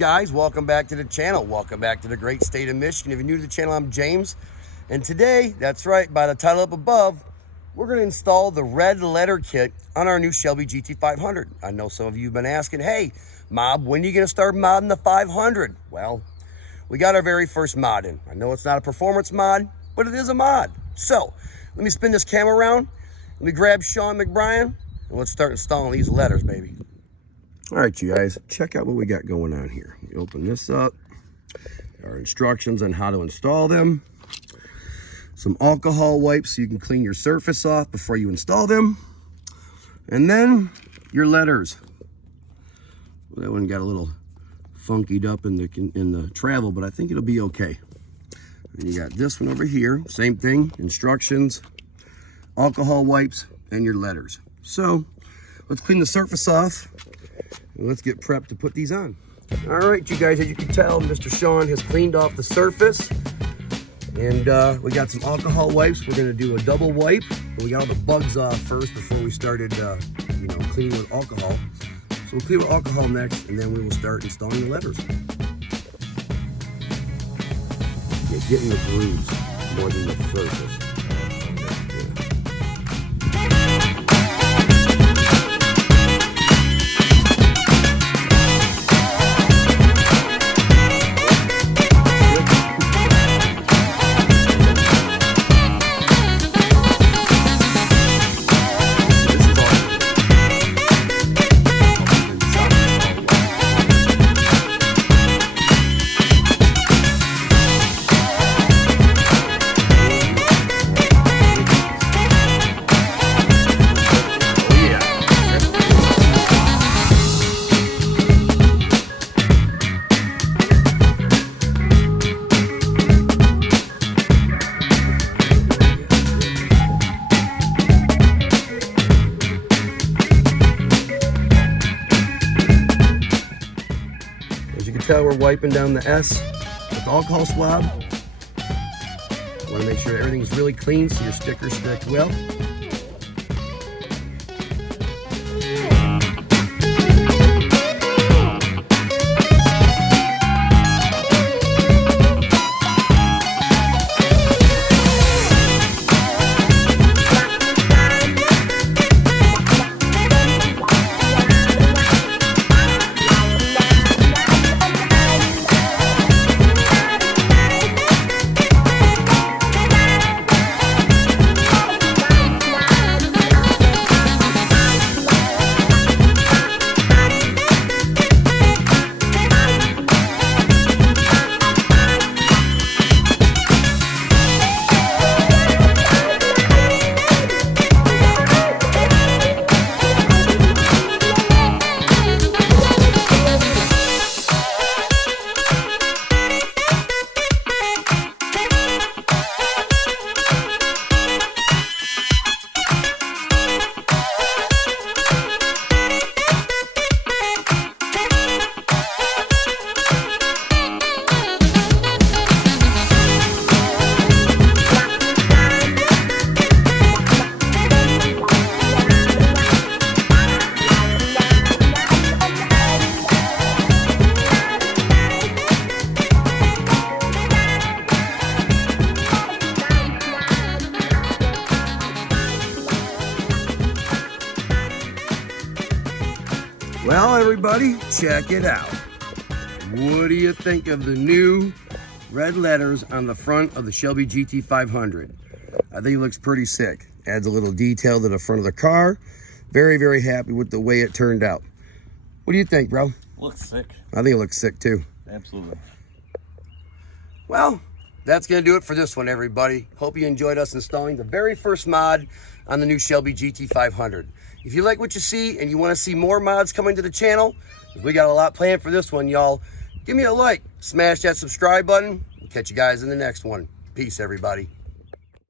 guys? Welcome back to the channel. Welcome back to the great state of Michigan. If you're new to the channel, I'm James. And today, that's right, by the title up above, we're going to install the red letter kit on our new Shelby GT500. I know some of you have been asking, hey, Mob, when are you going to start modding the 500? Well, we got our very first mod in. I know it's not a performance mod, but it is a mod. So, let me spin this camera around. Let me grab Sean McBrien, and let's start installing these letters, baby. All right, you guys, check out what we got going on here. We open this up. Our instructions on how to install them. Some alcohol wipes so you can clean your surface off before you install them. And then your letters. Well, that one got a little funkied up in the travel, but I think it'll be okay. And you got this one over here, same thing, instructions, alcohol wipes, and your letters. So let's clean the surface off and let's get prepped to put these on. All right, you guys, as you can tell, Mr. Sean has cleaned off the surface. And we got some alcohol wipes. We're gonna do a double wipe. But we got all the bugs off first before we started, cleaning with alcohol. So we'll clean with alcohol next, and then we will start installing the letters. Yeah, getting the grooves more than the surface. As you can tell, we're wiping down the S with the alcohol swab. Want to make sure everything's really clean so your stickers stick well. Well, everybody, check it out. What do you think of the new red letters on the front of the Shelby GT500? I think it looks pretty sick. Adds a little detail to the front of the car. Very, very happy with the way it turned out. What do you think, bro? Looks sick. I think it looks sick too. Absolutely. Well, that's going to do it for this one, everybody. Hope you enjoyed us installing the very first mod on the new Shelby GT500. If you like what you see and you want to see more mods coming to the channel, we got a lot planned for this one, y'all. Give me a like, smash that subscribe button. We'll catch you guys in the next one. Peace, everybody.